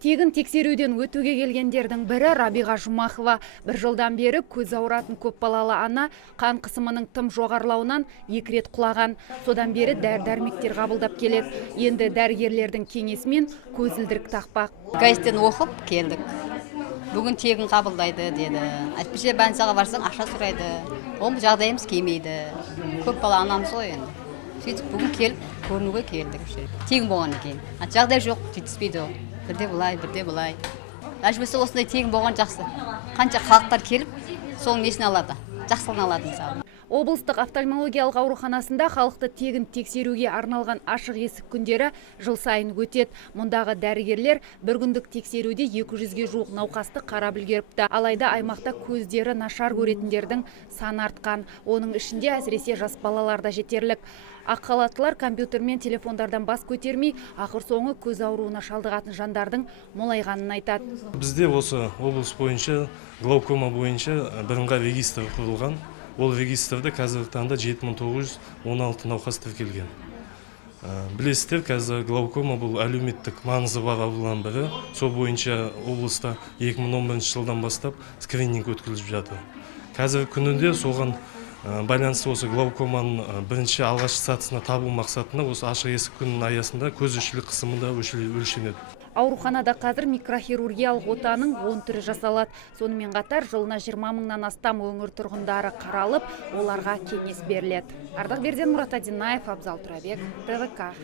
Тегін тексеруден өтуге келгендердің бірі Рабиға Жұмахова. Бір жылдан бері көз ауыратын көп балалы ана қан қысымының тым жоғарылауынан 2 рет құлаған. Содан бері дәрі-дәрмектер қабылдап келеді. Енді дәрігерлердің кеңесімен көзілдірік тақпақ. Газеттен оқып келдік. Бүгін тегін қабылдайды деді. Әйтпесе больницаға барсаң ақша сұрайды. Ол жағдайымыз келмейді. Көп бала анамыз ғой енді. Сөйтіп бүгін келіп көрінуге келдік. Тегін болғаннан кейін. Жағдай жоқ, жетіспейді ол. Бірде бұлай. Әжбесі осындай тегін болған жақсы. Қанша халықтар келіп, сол несін алады, жақсылығын алады мысалы. Облыстық офтальмологиялық ауруханасында халықты тегін тексеруге арналған ашық есік күндері жыл сайын өтеді. Мұндағы дәрігерлер бір күндік тексеруде 200-ге жуық науқасты қарап үлгеріпті. Алайда аймақта көздері нашар көретіндердің саны артқан. Оның ішінде әсіресе жас балаларда жетерлік. Ақ халаттылар компьютер мен телефондардан бас көтермей, ақыр соңы көз ауруына шалдығатын жандардың молайғанын айтады. Бізде осы облыс бойынша глаукома бойынша бірыңғай регистр құрылған. Ол регистрде қазіргі таңда 7916 науқас тіркелген. Білесіздер, қазір глаукома бұл әлеуметтік маңызы бар аурулардың бірі. Сол бойынша облыста 2011 жылдан бастап скрининг өткізіліп жатыр. Қазіргі күнінде соған байланысты осы глаукоманың бірінші алғашқы сатысына табу мақсатында осы ашық есік күнінің аясында көзішілік қысымы да өлшенеді. Ауруханада қазір микрохирургиялық отаның 10 түрі жасалады. Сонымен қатар жылына 20 мыңнан астам өңір тұрғындары қаралып, оларға кеңес беріледі. Ардақ Берден, Мұрат Адинаев, Абзал Тұрабек, ТВК.